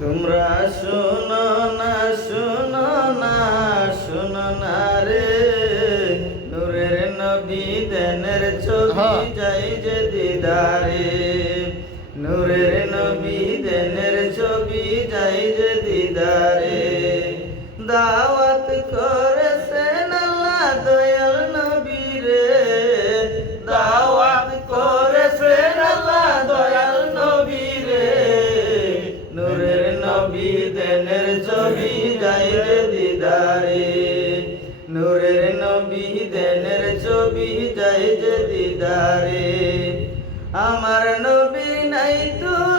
তোমরা শোনো না শোনো না শোনো না রে। নূরের নবী দেনের ছবি হ্যাঁ। যাই যে দিদারে। নূরের নবী দেনের ছবি যাই যে দিদারে। দাওয়াত দিদারে নূরের নবী দেনের ছবি যাই যে দিদারে। আমার নবী নাই তুলনা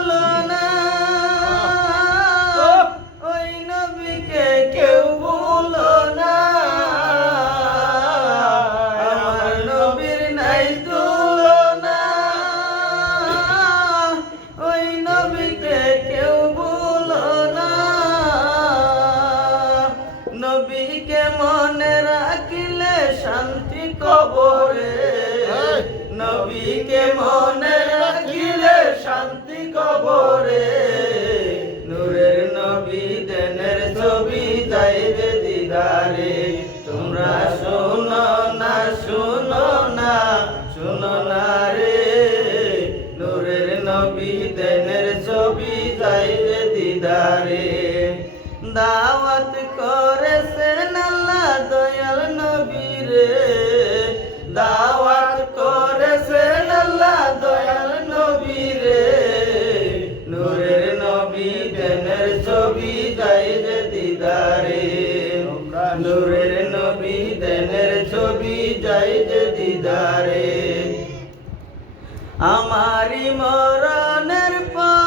নবীকে মনে রাখিলে শান্তি কবরে! নবীকে মনে রাখিলে শান্তি কবরে? নূরের নবী দেনের ছবি যাই যে দিদারে। তোমরা শোনো না শোনো না শোনো না রে। নূরের নবী দেনের ছবি যাই যে দিদারে। দাওয়াত করেছেন আল্লাহ দয়াল নবী রে দাওয়াত করেছেন আল্লাহ দয়াল নবী রে নূরের নবী দেনের ছবি যাই যে দিদারে। নূরের নবী দেনের ছবি যাই যে দিদারে। আমারি মরণের পরে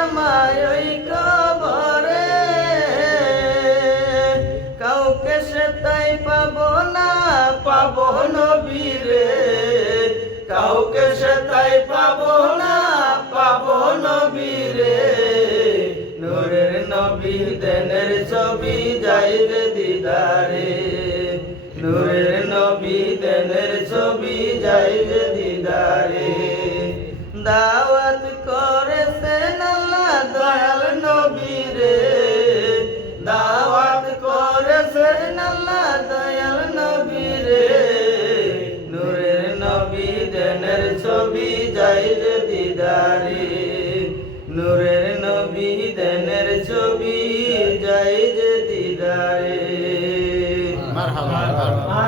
আমায় ওই কাউকে সে পাবো না, পাবো নবীরে। কাউকে সে পাবো না, পাবো নবীরে। নূরের নবী দেনের ছবি যাই রে দিদারে। নূরের নবী দেনের ছবি যাই রে দিদারে। দাওয়াত দেনের ছবি যাই যে দিদারে নূরের নবী দেনের ছবি যাই যে দিদারে মারহাবা, মারহাবা।